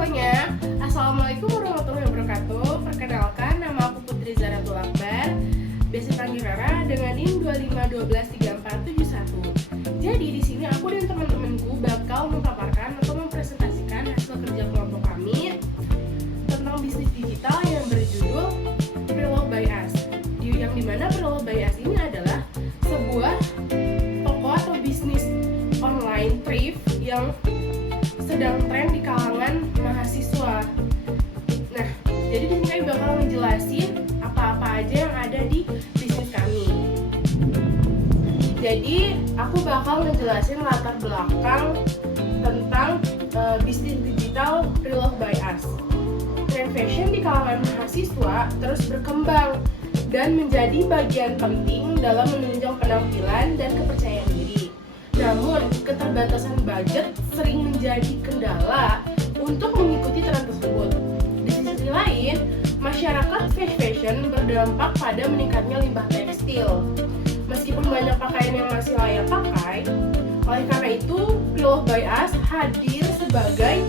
semuanya, Assalamualaikum warahmatullahi wabarakatuh. Perkenalkan, nama aku Putri Zaratul Akbar, biasa panggil Rara dengan NIM 25123471. Jadi di sini aku dan teman-temanku bakal memaparkan atau mempresentasikan hasil kerja kelompok kami tentang bisnis digital yang berjudul Preloved by Us. Yang dimana Preloved by Us ini adalah sebuah toko atau bisnis online thrift yang sedang tren di kalangan mahasiswa. Nah, jadi di sini kami bakal ngejelasin apa-apa aja yang ada di bisnis kami. Jadi, aku bakal ngejelasin latar belakang tentang bisnis digital Preloved by Us. Tren fashion di kalangan mahasiswa terus berkembang dan menjadi bagian penting dalam menunjang penampilan dan kepercayaan diri. Namun, keterbatasan budget sering menjadi kendala untuk mengikuti tren tersebut. Di sisi lain, masyarakat fast fashion berdampak pada meningkatnya limbah tekstil. Meskipun banyak pakaian yang masih layak pakai, oleh karena itu, Preloved by Us hadir sebagai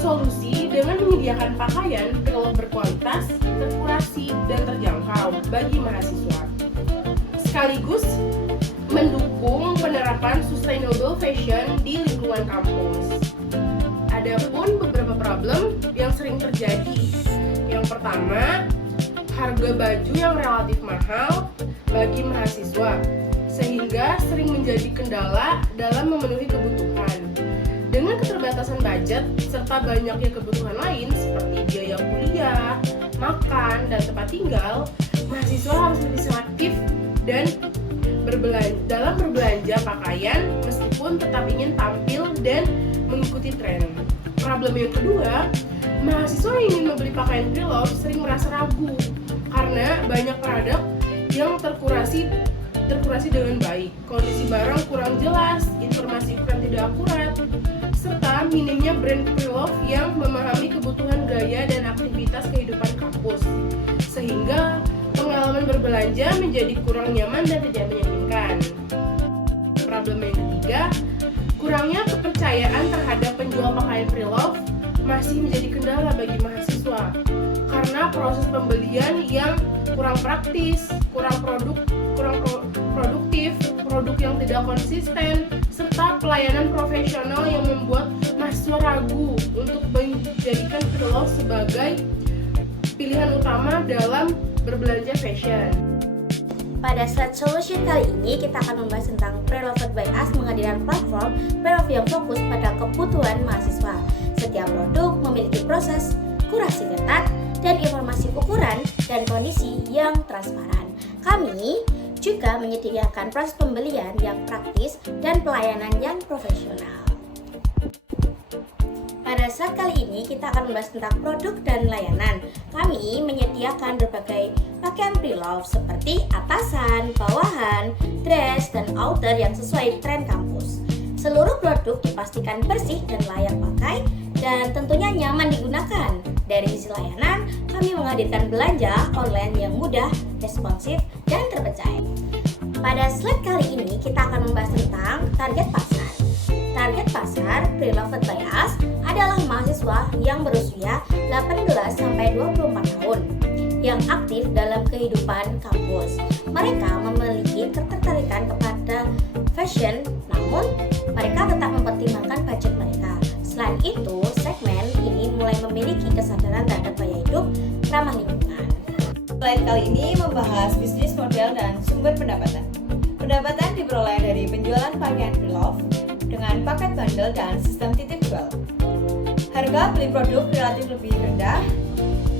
solusi dengan menyediakan pakaian preloved berkualitas, terkurasi, dan terjangkau bagi mahasiswa. Sekaligus mendukung penerapan sustainable fashion di lingkungan kampus. Adapun beberapa problem yang sering terjadi. Yang pertama, harga baju yang relatif mahal bagi mahasiswa, sehingga sering menjadi kendala dalam memenuhi kebutuhan. Dengan keterbatasan budget serta banyaknya kebutuhan lain seperti biaya kuliah, makan, dan tempat tinggal, mahasiswa harus lebih selektif dan dalam berbelanja pakaian meskipun tetap ingin tampil dan mengikuti tren. Problem yang kedua, mahasiswa yang ingin membeli pakaian preloved sering merasa ragu karena banyak produk yang terkurasi dengan baik, kondisi barang kurang jelas, informasi kurang tidak akurat, serta minimnya brand preloved yang memahami kebutuhan gaya dan aktivitas kehidupan kampus, sehingga pengalaman berbelanja menjadi kurang nyaman dan tidak menyakinkan. Problem yang ketiga, kurangnya kepercayaan terhadap penjual pakaian preloved masih menjadi kendala bagi mahasiswa karena proses pembelian yang kurang praktis, kurang produktif, produk yang tidak konsisten, serta pelayanan profesional yang membuat mahasiswa ragu untuk menjadikan preloved sebagai pilihan utama dalam berbelanja fashion. Pada slide solution kali ini kita akan membahas tentang Preloved by Us menghadirkan platform preloved yang fokus pada kebutuhan mahasiswa. Setiap produk memiliki proses kurasi ketat dan informasi ukuran dan kondisi yang transparan. Kami juga menyediakan proses pembelian yang praktis dan pelayanan yang profesional. Pada saat kali ini kita akan membahas tentang produk dan layanan. Kami menyediakan berbagai pakaian preloved seperti atasan, bawahan, dress, dan outer yang sesuai tren kampus. Seluruh produk dipastikan bersih dan layak pakai dan tentunya nyaman digunakan. Dari sisi layanan, kami menghadirkan belanja online yang mudah, responsif, dan terpercaya. Pada slide kali ini kita akan membahas tentang target pasar. Target pasar Preloved by Us adalah mahasiswa yang berusia 18-24 tahun yang aktif dalam kehidupan kampus. Mereka memiliki ketertarikan kepada fashion, namun mereka tetap mempertimbangkan budget mereka. Selain itu, segmen ini mulai memiliki kesadaran terhadap gaya hidup ramah lingkungan. Slide kali ini membahas bisnis model dan sumber pendapatan. Pendapatan diperoleh dari penjualan pakaian preloved dengan paket bundle dan sistem titip jual. Harga beli produk relatif lebih rendah,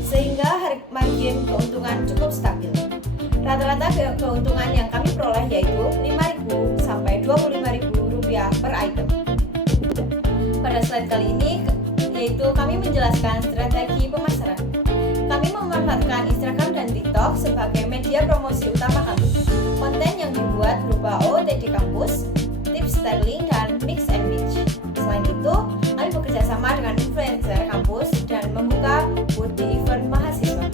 sehingga margin keuntungan cukup stabil. Rata-rata keuntungan yang kami peroleh yaitu Rp5.000 sampai Rp25.000 per item. Pada slide kali ini, yaitu kami menjelaskan strategi pemasaran. Kami memanfaatkan Instagram dan TikTok sebagai media promosi utama kami. Konten yang dibuat berupa OOTD kampus, tips styling, dan mix and match. Selain itu, kami bekerja sama dengan influencer kampus dan membuka booth di event mahasiswa.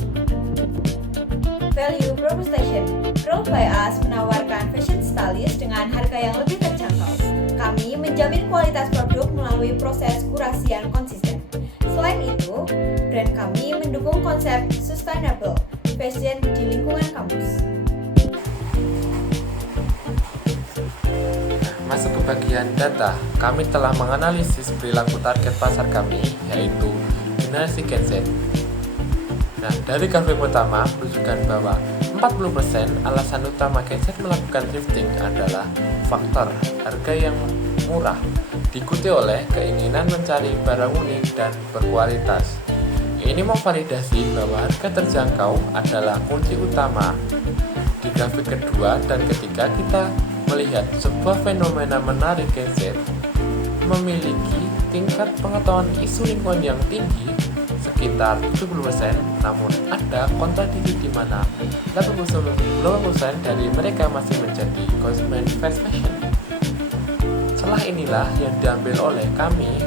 Value proposition. Preloved by Us menawarkan fashion stylist dengan harga yang lebih terjangkau. Kami menjamin kualitas produk melalui proses kurasi yang konsisten. Selain sustainable fashion di lingkungan kampus. Masuk ke bagian data, kami telah menganalisis perilaku target pasar kami, yaitu generasi Gen Z. Nah, dari grafik pertama menunjukkan bahwa 40% alasan utama Gen Z melakukan thrifting adalah faktor harga yang murah, diikuti oleh keinginan mencari barang unik dan berkualitas. Ini memvalidasi bahwa harga terjangkau adalah kunci utama. Di grafik kedua dan ketiga kita melihat sebuah fenomena menarik. Gen Z memiliki tingkat pengetahuan isu lingkungan yang tinggi sekitar 70%, namun ada kontradiksi di mana 80% dari mereka masih menjadi konsumen fast fashion. Celah inilah yang diambil oleh kami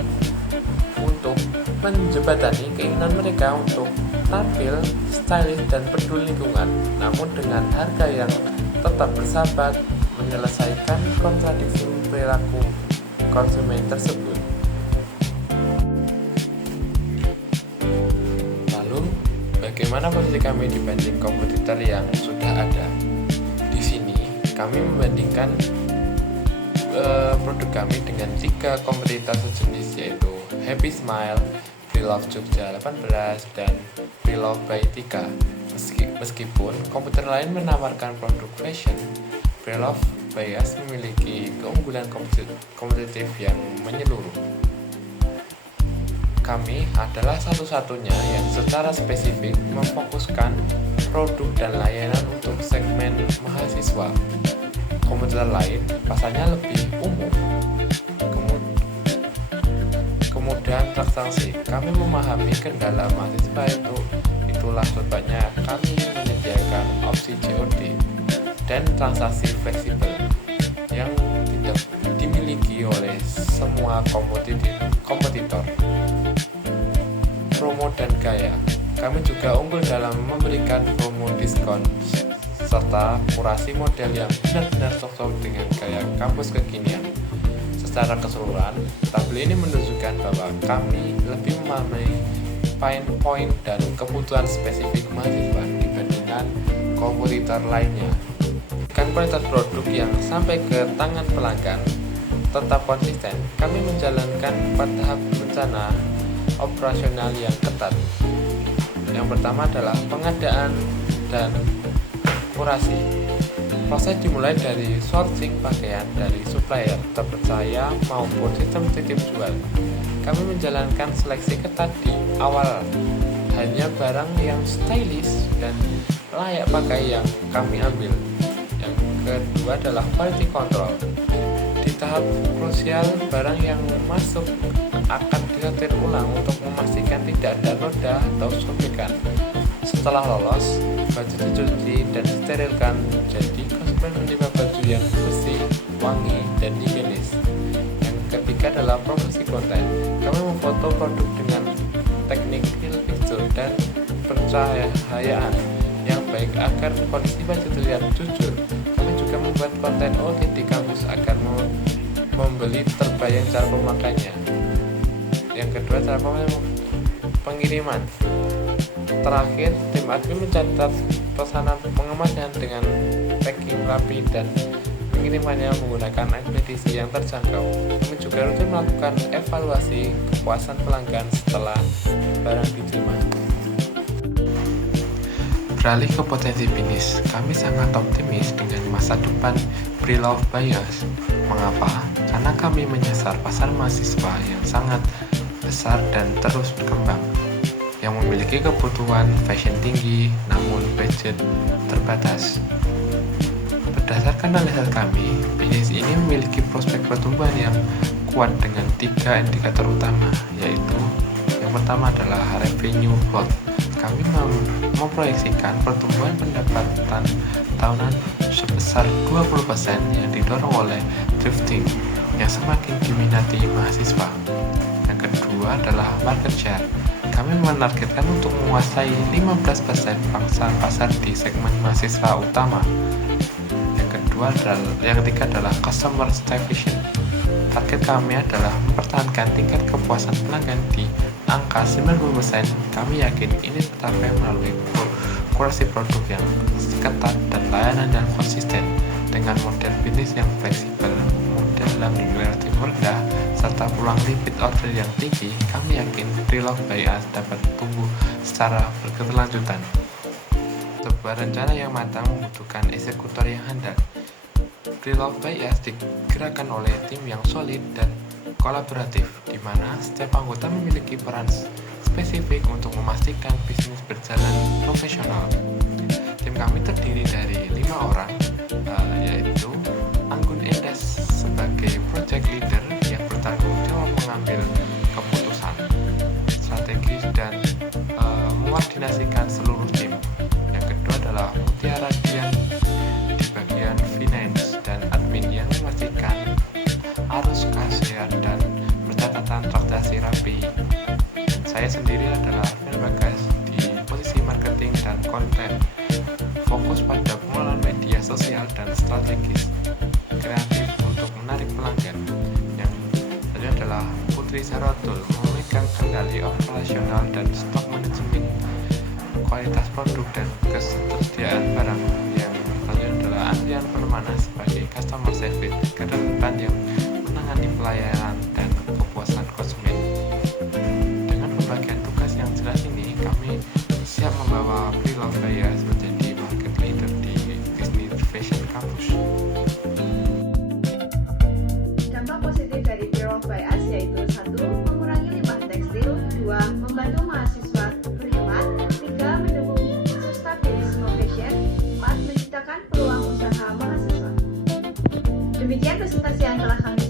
untuk menjembatani keinginan mereka untuk tampil stylish dan peduli lingkungan, namun dengan harga yang tetap bersahabat, menyelesaikan kontradiksi perilaku konsumen tersebut. Lalu, bagaimana posisi kami dibanding kompetitor yang sudah ada? Di sini, kami membandingkan produk kami dengan 3 kompetitor sejenis, yaitu Happy Smile, Pre-Love Jogja 18, dan Pre-Love by Tika. Meskipun komputer lain menawarkan produk fashion, Pre-Love by Us memiliki keunggulan kompetitif yang menyeluruh. Kami adalah satu-satunya yang secara spesifik memfokuskan produk dan layanan untuk segmen mahasiswa. Komputer lain pasarnya lebih umum. Kemudian transaksi, kami memahami kendala mahasiswa itulah sebabnya kami menyediakan opsi COD dan transaksi fleksibel yang tidak dimiliki oleh semua kompetitor. Promo dan gaya, kami juga unggul dalam memberikan promo diskon serta kurasi model yang benar-benar cocok dengan gaya kampus kekinian. Secara keseluruhan, tabel ini menunjukkan bahwa kami lebih memahami pain point dan kebutuhan spesifik mahasiswa dibandingkan kompetitor lainnya. Dengan kualitas produk yang sampai ke tangan pelanggan tetap konsisten, kami menjalankan 4 tahap rencana operasional yang ketat. Yang pertama adalah pengadaan dan kurasi. Proses dimulai dari sourcing pakaian dari supplier terpercaya maupun sistem titip jual. Kami menjalankan seleksi ketat di awal. Hanya barang yang stylish dan layak pakai yang kami ambil. Yang kedua adalah quality control. Di tahap krusial, barang yang masuk akan disortir ulang untuk memastikan tidak ada noda atau sobekan. Setelah lolos, baju dicuci dan disterilkan, jadi konsumen menerima baju yang bersih, wangi, dan higienis. Yang ketiga adalah promosi konten. Kami memfoto produk dengan teknik real picture dan pencahayaan yang baik agar kondisi baju terlihat jujur. Kami juga membuat konten OOTD di kampus agar membeli terbayang cara pemakainya. Yang kedua, cara pengiriman. Terakhir, tim admin mencatat pesanan pengemasnya dengan packing rapi dan mengirimkannya menggunakan ekspedisi yang terjangkau. Kami juga rutin melakukan evaluasi kepuasan pelanggan setelah barang diterima. Beralih ke potensi bisnis, kami sangat optimis dengan masa depan Pre-Love by Us. Mengapa? Karena kami menyasar pasar mahasiswa yang sangat besar dan terus berkembang, yang memiliki kebutuhan fashion tinggi namun budget terbatas. Berdasarkan analisa kami, bisnis ini memiliki prospek pertumbuhan yang kuat dengan 3 indikator utama, yaitu yang pertama adalah revenue growth. Kami memproyeksikan pertumbuhan pendapatan tahunan sebesar 20% yang didorong oleh thrifting yang semakin diminati mahasiswa. Yang kedua adalah market share. Kami menargetkan untuk menguasai 15% pangsa pasar di segmen mahasiswa utama. Yang ketiga adalah customer satisfaction. Target kami adalah mempertahankan tingkat kepuasan pelanggan di angka 90%, kami yakin ini tercapai melalui kurasi produk yang ketat dan layanan yang konsisten dengan model bisnis yang fleksibel, model yang relatif rendah, serta peluang repeat order yang tinggi. Kami yakin Pre-Love by Us dapat tumbuh secara berkelanjutan. Sebuah rencana yang matang membutuhkan eksekutor yang handal. Pre-Love by Us digerakkan oleh tim yang solid dan kolaboratif, di mana setiap anggota memiliki peran spesifik untuk memastikan bisnis berjalan profesional. Tim kami terdiri dari 5 orang, yaitu Anggun Endas sebagai project leader yang bertanggung jawab mengambil keputusan strategis dan mengkoordinasikan seluruh tim. Yang kedua adalah Mutiara Dian di bagian finance dan admin yang memastikan arus kasir dan pencatatan transaksi rapi. Saya sendiri adalah Arvin Bagas di posisi marketing dan konten, fokus pada pengelolaan media sosial dan strategis kreatif untuk menarik pelanggan. Yang selanjutnya adalah Putri Sarotul memegang kendali operasional dan stok manajemen, kualitas produk dan ketersediaan barang. Yang selanjutnya adalah Andrian Permana sebagai customer service garda depan yang menangani pelayanan dan kepuasan konsumen. Dengan pembagian tugas yang jelas ini, kami siap membawa Pre-Love by Us menjadi market leader di Disney Fashion Campus. Dampak positif dari Pre-Love by Us yaitu 1. Mengurangi limbah tekstil, 2. Membantu mahasiswa berhemat, 3. Mendukung sustainability fashion, 4. Menciptakan peluang usaha mahasiswa. Demikian presentasi yang telah kami